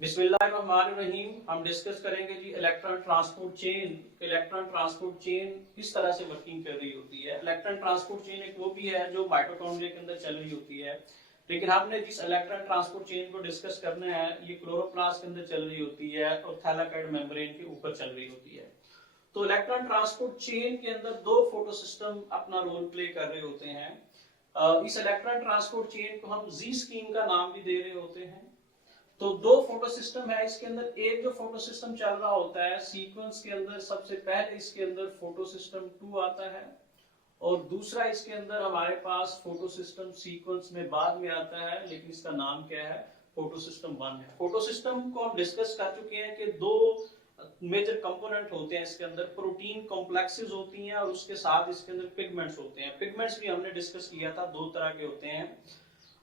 बिस्मिल्लाहिर्रहमानिर्रहीम। हम डिस्कस करेंगे जी electron transport chain. Electron transport chain किस तरह से वर्किंग कर रही होती है। इलेक्ट्रॉन ट्रांसपोर्ट चेन एक वो भी है जो माइटोकॉन्ड्रिया के अंदर चल रही होती है, लेकिन हमने जिस इलेक्ट्रॉन ट्रांसपोर्ट चेन को डिस्कस करना है ये क्लोरोप्लास्ट के अंदर चल रही होती है और थैलाकोइड मेम्ब्रेन के ऊपर चल रही होती है। तो इलेक्ट्रॉन ट्रांसपोर्ट चेन के अंदर दो फोटोसिस्टम अपना रोल प्ले कर रहे होते हैं। इस इलेक्ट्रॉन ट्रांसपोर्ट चेन को हम जी स्कीम का नाम भी दे रहे होते हैं। तो दो फोटो सिस्टम है इसके अंदर। एक जो फोटो सिस्टम चल रहा होता है सीक्वेंस के अंदर, सबसे पहले इसके अंदर फोटो सिस्टम 2 आता है और दूसरा इसके अंदर हमारे पास फोटो सिस्टम सीक्वेंस में बाद में आता है, लेकिन इसका नाम क्या है, फोटो सिस्टम 1 है। फोटो सिस्टम को हम डिस्कस कर चुके हैं कि दो मेजर कंपोनेंट होते हैं इसके अंदर। प्रोटीन कॉम्प्लेक्सेस होती हैं और उसके साथ इसके अंदर पिगमेंट्स होते हैं। पिगमेंट्स भी हमने डिस्कस किया था, दो तरह के होते हैं।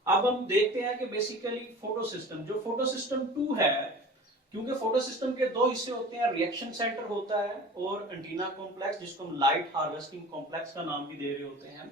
अब हम देखते हैं कि बेसिकली फोटो सिस्टम, जो फोटो सिस्टम 2 है, क्योंकि फोटो सिस्टम के दो हिस्से होते हैं, रिएक्शन सेंटर होता है और एंटीना कॉम्प्लेक्स, जिसको हम लाइट हार्वेस्टिंग कॉम्प्लेक्स का नाम भी दे रहे होते हैं।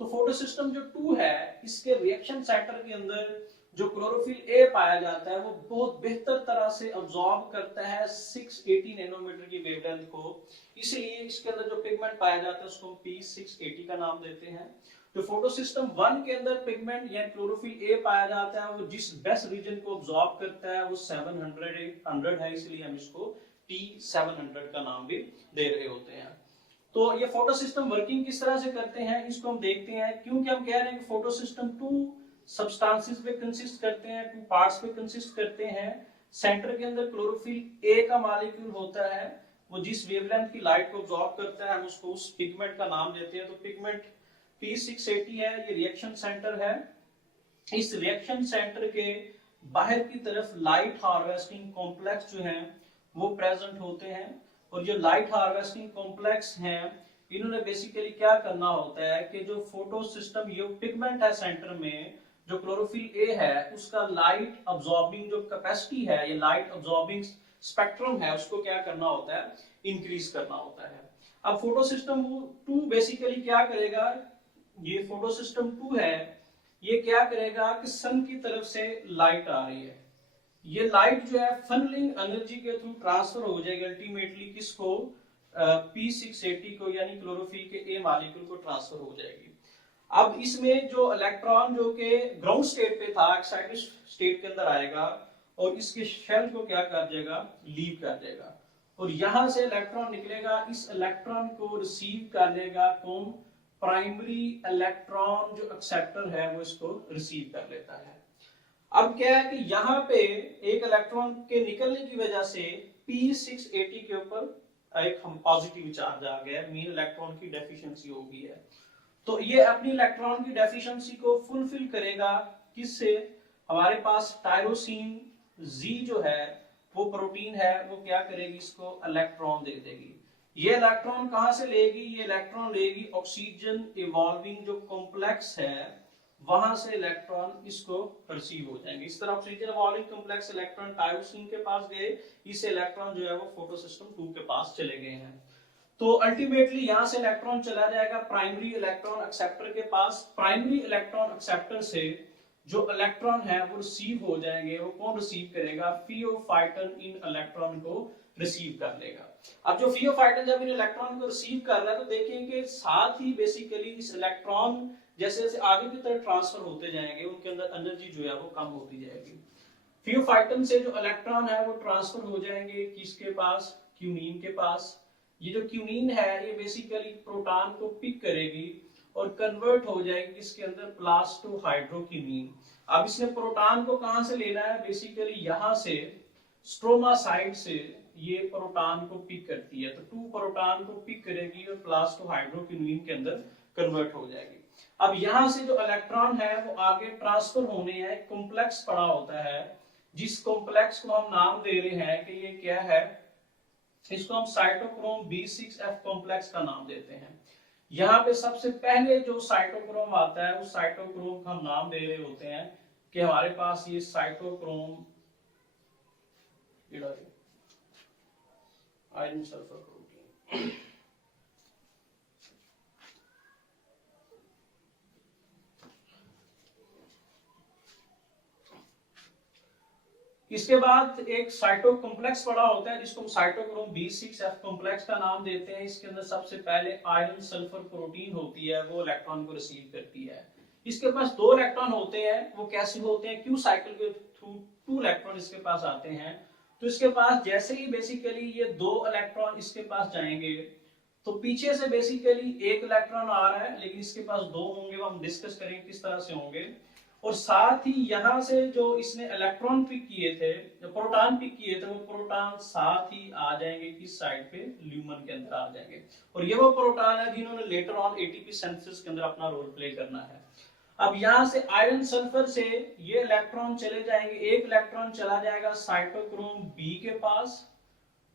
तो फोटो सिस्टम जो 2 है, इसके रिएक्शन सेंटर के अंदर जो क्लोरोफिल ए पाया जाता है वो बहुत बेहतर तरह से अब्सॉर्ब करता है 680 नैनोमीटर की वेवलेंथ को। इसलिए इसके अंदर जो पिगमेंट पाया जाता है उसको हम P680 का नाम देते हैं। जो फोटो सिस्टम 1 के अंदर पिगमेंट या क्लोरोफिल ए पाया जाता है वो जिस बेस्ट रीजन को अब्सॉर्ब करता है वो 700 है, इसलिए हम इसको T700 का नाम भी दे रहे होते हैं। तो ये फोटो सिस्टम वर्किंग किस तरह से करते हैं इसको हम देखते हैं। क्योंकि हम कह रहे हैं कि फोटो सिस्टम 2 सब्सटेंसेस पे कंसिस्ट करते हैं, 2 पार्ट्स पे कंसिस्ट करते हैं। सेंटर के अंदर क्लोरोफिल ए का मॉलिक्यूल होता है, वो जिस वेवलेंथ की लाइट को अब्सॉर्ब करता है हम उसको उस पिगमेंट का नाम देते हैं। तो पिगमेंट P680 है, ये रिएक्शन सेंटर है। इस रिएक्शन सेंटर के बाहर की तरफ लाइट हार्वेस्टिंग कॉम्प्लेक्स जो हैं वो प्रेजेंट होते हैं। और जो लाइट हार्वेस्टिंग कॉम्प्लेक्स हैं इन्होंने बेसिकली क्या करना होता है कि जो फोटो सिस्टम, ये पिगमेंट है सेंटर में, जो क्लोरोफिल ए है उसका लाइट अब्सॉर्बिंग जो कैपेसिटी है, ये लाइट अब्सॉर्बिंग स्पेक्ट्रम है, उसको क्या करना होता है, इंक्रीज करना होता है। अब फोटो सिस्टम 2 बेसिकली क्या करेगा, ये फोटो सिस्टम 2 है, ये क्या करेगा कि सन की तरफ से लाइट आ रही है, ये लाइट जो है फनलिंग एनर्जी के थ्रू ट्रांसफर हो जाएगी अल्टीमेटली किसको, P680 को, यानी क्लोरोफिल के ए मॉलिक्यूल को ट्रांसफर हो जाएगी। अब इसमें जो इलेक्ट्रॉन जो के ग्राउंड स्टेट पे था एक्साइटेड स्टेट के अंदर आएगा और इसके शेल को क्या कर देगा, लीव कर देगा और यहां से इलेक्ट्रॉन निकलेगा। इस इलेक्ट्रॉन को रिसीव कर लेगा कौन, प्राइमरी इलेक्ट्रॉन जो एक्सेप्टर है वो इसको रिसीव कर लेता है। अब क्या है कि यहाँ पे एक इलेक्ट्रॉन के निकलने की वजह से P680 के ऊपर एक हम पॉजिटिव चार्ज आ गया, मीन इलेक्ट्रॉन की डेफिशिएंसी हो गई है। तो ये अपनी इलेक्ट्रॉन की डेफिशिएंसी को फुलफिल करेगा किससे, हमारे पास टायरोसिन जी जो है वो प्रोटीन है, वो क्या करेगी, इसको इलेक्ट्रॉन दे देगी। ये इलेक्ट्रॉन कहां से लेगी, ये इलेक्ट्रॉन लेगी ऑक्सीजन इवॉल्विंग जो कॉम्प्लेक्स है वहां से इलेक्ट्रॉन इसको रिसीव हो जाएंगे। इस तरह oxygen evolving complex electron tyrosine के पास गए, इस इलेक्ट्रॉन जो है वो फोटो सिस्टम 2 के पास चले गए हैं। तो अल्टीमेटली यहां से इलेक्ट्रॉन चला जाएगा प्राइमरी इलेक्ट्रॉन एक्सेप्टर के पास। प्राइमरी इलेक्ट्रॉन एक्सेप्टर से जो इलेक्ट्रॉन है वो रिसीव हो जाएंगे। वो कौन रिसीव करेगा, फियोफाइटन इन इलेक्ट्रॉन को रिसीव कर लेगा। अब जो फियोफाइटन जब इन इलेक्ट्रॉन को रिसीव कर रहा है तो देखेंगे साथ ही बेसिकली इस इलेक्ट्रॉन जैसे जैसे आगे की तरफ ट्रांसफर होते जाएंगे उनके अंदर एनर्जी जो है वो कम होती जाएगी। फियोफाइटन से जो इलेक्ट्रॉन है वो ट्रांसफर हो जाएंगे किसके पास, क्यूनीन के पास। ये जो क्यूनीन है ये बेसिकली प्रोटॉन को पिक करेगी और कन्वर्ट हो जाएगी इसके अंदर प्लास्टोहाइड्रोक्यूनीन। अब इसने प्रोटॉन को कहां से लेना है, बेसिकली यहां से स्ट्रोमा साइड से ये प्रोटॉन को पिक करती है। तो 2 प्रोटॉन को पिक करेगी और प्लास्टोहाइड्रोक्यूनीन के अंदर कन्वर्ट हो जाएगी। अब यहां से जो इलेक्ट्रॉन है वो आगे ट्रांसफर होने हैं, कॉम्प्लेक्स पड़ा होता है जिस कॉम्प्लेक्स को हम नाम दे रहे हैं कि ये क्या है, इसको हम साइटोक्रोम B6F कॉम्प्लेक्स का नाम देते हैं। यहाँ पे सबसे पहले जो साइटोक्रोम आता है उस साइटोक्रोम का हम नाम दे रहे होते हैं कि हमारे पास ये साइटोक्रोम आयरन सल्फर प्रोटीन। इसके बाद एक साइटो कॉम्प्लेक्स पड़ा होता है जिसको हम साइटोक्रोम B6F कॉम्प्लेक्स का नाम देते हैं। इसके अंदर सबसे पहले आयरन सल्फर प्रोटीन होती है, वो इलेक्ट्रॉन को रिसीव करती है। इसके पास 2 इलेक्ट्रॉन होते हैं, वो कैसे होते हैं, क्यू साइकिल के थ्रू 2 इलेक्ट्रॉन इसके पास आते हैं। तो इसके पास जैसे ही बेसिकली ये 2 इलेक्ट्रॉन इसके पास जाएंगे तो पीछे से बेसिकली 1 इलेक्ट्रॉन आ रहा है, लेकिन इसके पास 2 होंगे, वो हम डिस्कस करेंगे किस तरह से होंगे। और साथ ही यहां से जो इसने इलेक्ट्रॉन पिक किए थे, जो प्रोटॉन पिक किए थे, वो प्रोटॉन साथ ही आ जाएंगे किस साइड पे, ल्यूमन के अंदर आ जाएंगे। और ये वो प्रोटॉन है जिन्होंने लेटर ऑन एटीपी सिंथेसिस के अंदर अपना रोल प्ले करना है। अब यहां से आयरन सल्फर से ये इलेक्ट्रॉन चले जाएंगे, एक इलेक्ट्रॉन चला जाएगा साइटोक्रोम बी के पास,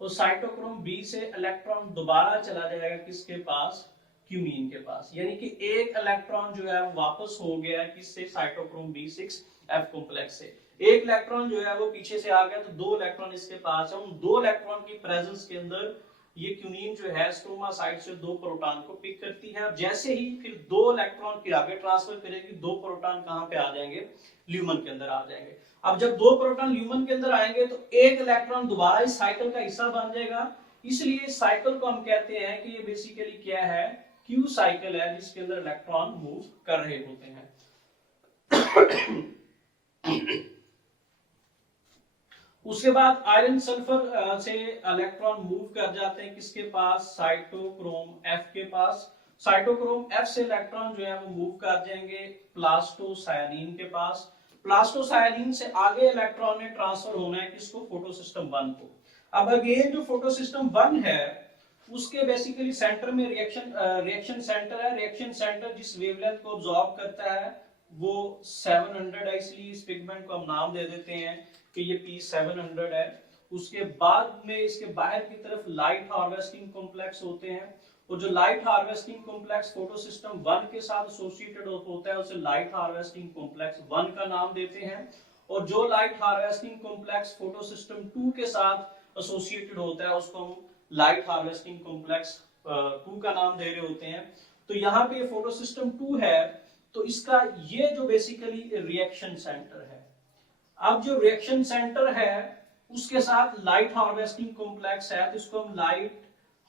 और साइटोक्रोम बी से इलेक्ट्रॉन दोबारा चला जाएगा किसके पास, क्यूमीन के पास। यानी कि एक इलेक्ट्रॉन जो है वापस हो गया किससे, साइटोक्रोम B6F कॉम्प्लेक्स से। एक इलेक्ट्रॉन जो है वो पीछे से आ गया, तो 2 इलेक्ट्रॉन इसके पास है। उन 2 इलेक्ट्रॉन की प्रेजेंस के अंदर ये क्यूमीन जो है स्ट्रोमा साइड से 2 प्रोटॉन को पिक करती है। जैसे ही फिर 2 इलेक्ट्रॉन फिर आगे ट्रांसफर करेगी, 2 प्रोटॉन कहां पे आ जाएंगे, ल्यूमन के अंदर आ जाएंगे। अब जब 2 प्रोटॉन ल्यूमन के अंदर आएंगे तो एक इलेक्ट्रॉन दोबारा इस साइकिल का हिस्सा बन जाएगा। इसलिए इस साइकिल को हम कहते हैं कि ये बेसिकली क्या है, क्यू साइकिल है, जिसके अंदर इलेक्ट्रॉन मूव कर रहे होते हैं। उसके बाद आयरन सल्फर से इलेक्ट्रॉन मूव कर जाते हैं किसके पास, साइटोक्रोम F के पास। साइटोक्रोम F से इलेक्ट्रॉन जो है वो मूव कर जाएंगे प्लास्टोसायनिन के पास। प्लास्टोसायनिन से आगे इलेक्ट्रॉन ने ट्रांसफर होना है किसको, फोटोसिस्टम 1 को। अब अगेन जो फोटोसिस्टम 1 है उसके बेसिकली सेंटर में रिएक्शन सेंटर है। रिएक्शन सेंटर जिस वेवलेंथ को ऑब्जॉर्ब करता है वो 700 है, इसलिए इस पिगमेंट को हम नाम दे देते हैं कि ये P700 है। उसके बाद में इसके बाहर की तरफ लाइट हार्वेस्टिंग कॉम्प्लेक्स होते हैं, और जो लाइट हार्वेस्टिंग कॉम्प्लेक्स फोटोसिस्टम 1 के साथ एसोसिएटेड होता है उसे लाइट हार्वेस्टिंग कॉम्प्लेक्स 1 का नाम देते हैं। और जो लाइट हार्वेस्टिंग कॉम्प्लेक्स फोटोसिस्टम 2 के साथ एसोसिएटेड होता है उसको हम लाइट हार्वेस्टिंग कॉम्प्लेक्स 2 का नाम दे रहे होते हैं। तो यहाँ पे फोटोसिस्टम 2 है, तो इसका ये जो बेसिकली रिएक्शन सेंटर है। अब जो रिएक्शन सेंटर है उसके साथ लाइट हार्वेस्टिंग कॉम्प्लेक्स है, तो इसको हम लाइट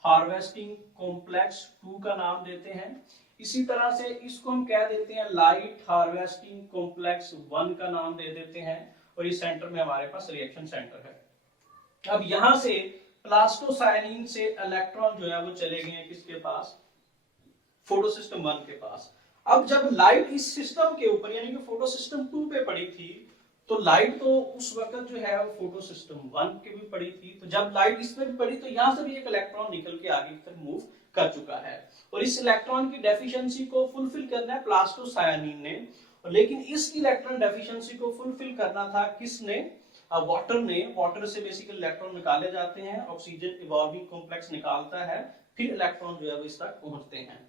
हार्वेस्टिंग कॉम्प्लेक्स 2 का नाम देते हैं। इसी तरह से इसको हम कह देते हैं लाइट हार्वेस्टिंग कॉम्प्लेक्स 1 का नाम दे देते हैं। और ये सेंटर में हमारे पास रिएक्शन सेंटर है। अब यहां से प्लास्टोसायनिन से इलेक्ट्रॉन जो है वो चले गए हैं किसके पास, फोटोसिस्टम 1 के पास। अब जब लाइट इस सिस्टम के ऊपर यानी कि फोटोसिस्टम 2 पे पड़ी थी, तो लाइट तो उस वक्त जो है वो फोटोसिस्टम 1 के भी पड़ी थी। तो जब लाइट इसमें भी पड़ी तो यहां से भी एक इलेक्ट्रॉन निकल के आगे की तरफ मूव कर चुका है, और इस इलेक्ट्रॉन की डेफिशिएंसी को फुलफिल करना है प्लास्टोसायनिन ने। लेकिन इस इलेक्ट्रॉन डेफिशिएंसी को फुलफिल करना था किसने, वाटर ने। वाटर से बेसिकली इलेक्ट्रॉन निकाले जाते हैं, ऑक्सीजन इवॉल्विंग कॉम्प्लेक्स निकालता है, फिर इलेक्ट्रॉन जो है वो इस तक पहुंचते हैं।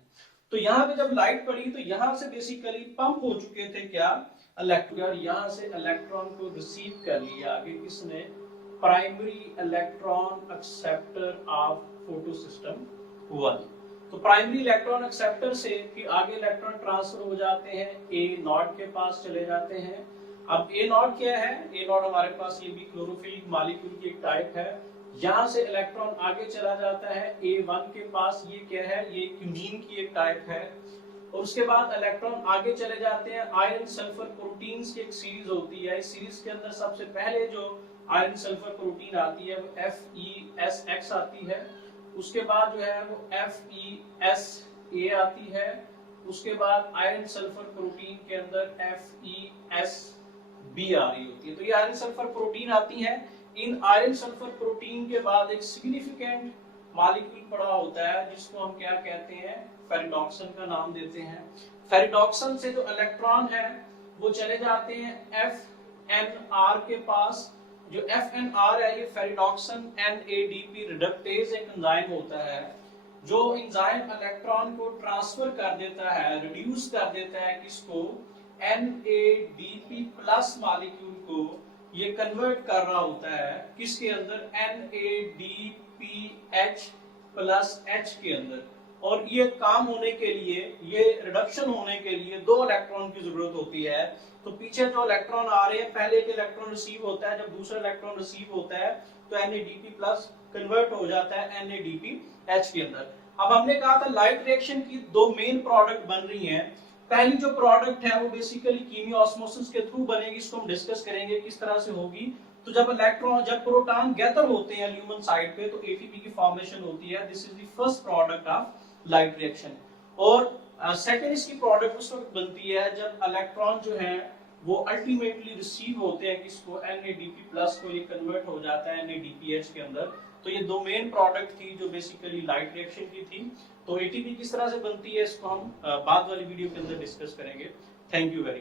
तो यहाँ पे जब लाइट पड़ी तो यहाँ से बेसिकली पंप हो चुके थे क्या, इलेक्ट्रॉन। यहाँ से इलेक्ट्रॉन को रिसीव कर लिया आगे किसने, primary electron acceptor of photosystem 1। तो प्राइमरी इलेक्ट्रॉन एक्सेप्टर से फिर आगे इलेक्ट्रॉन ट्रांसफर हो जाते हैं A0 के पास चले जाते हैं। अब A0 क्या है, A0 हमारे पास ये भी क्लोरोफिलिक मॉलिक्यूल की एक टाइप है। यहां से इलेक्ट्रॉन आगे चला जाता है A1 के पास, ये क्या है, ये क्यूमीन की एक टाइप है। और उसके बाद इलेक्ट्रॉन आगे चले जाते हैं आयरन सल्फर प्रोटीन्स की एक सीरीज होती है। इस सीरीज के अंदर सबसे पहले जो आयरन सल्फर प्रोटीन आती है वो FeSX आती है। उसके बाद जो है वो FeSA आती है। उसके बाद आयरन सल्फर प्रोटीन के अंदर FeSB आ रही होती है। तो ये आयरन सल्फर प्रोटीन आती है। इन आयरन सल्फर प्रोटीन के बाद एक सिग्निफिकेंट मॉलिक्यूल पड़ा होता है जिसको हम क्या कहते हैं, फेरिडॉक्सिन का नाम देते हैं। फेरिडॉक्सिन से जो इलेक्ट्रॉन है वो चले जाते हैं FNR के पास। जो FNR है ये फेरिडॉक्सिन NADP रिडक्टेज एक एंजाइम होता है, जो एंजाइम इलेक्ट्रॉन को ट्रांसफर कर देता है, रिड्यूस कर देता है किसको, NADP प्लस मॉलिक्यूल को ये कन्वर्ट कर रहा होता है किसके अंदर, NADPH प्लस H के अंदर। और ये काम होने के लिए, ये रिडक्शन होने के लिए 2 इलेक्ट्रॉन की जरूरत होती है। तो पीछे जो इलेक्ट्रॉन आ रहे हैं, पहले एक इलेक्ट्रॉन रिसीव होता है, जब दूसरा इलेक्ट्रॉन रिसीव होता है तो NADP प्लस कन्वर्ट हो जाता है NADPH के अंदर। अब हमने कहा था लाइट रिएक्शन की दो मेन प्रोडक्ट बन रही हैं। पहली जो प्रोडक्ट है वो बेसिकली कीमियो ऑस्मोसिस के थ्रू बनेगी, इसको हम डिस्कस करेंगे किस तरह से होगी। तो जब प्रोटॉन गैदर होते हैं ल्यूमन साइड पे तो ATP की फॉर्मेशन होती है। This is the first product of light reaction. और सेकेंड इसकी प्रोडक्ट उस वक्त बनती है जब इलेक्ट्रॉन जो है वो अल्टीमेटली रिसीव होते हैं किसको, NADP प्लस को, ये कन्वर्ट हो जाता है NADPH के अंदर। तो ये दो मेन प्रोडक्ट थी जो बेसिकली लाइट रिएक्शन की थी। तो ATP किस तरह से बनती है इसको हम बाद वाली वीडियो के अंदर डिस्कस करेंगे। Thank you very much.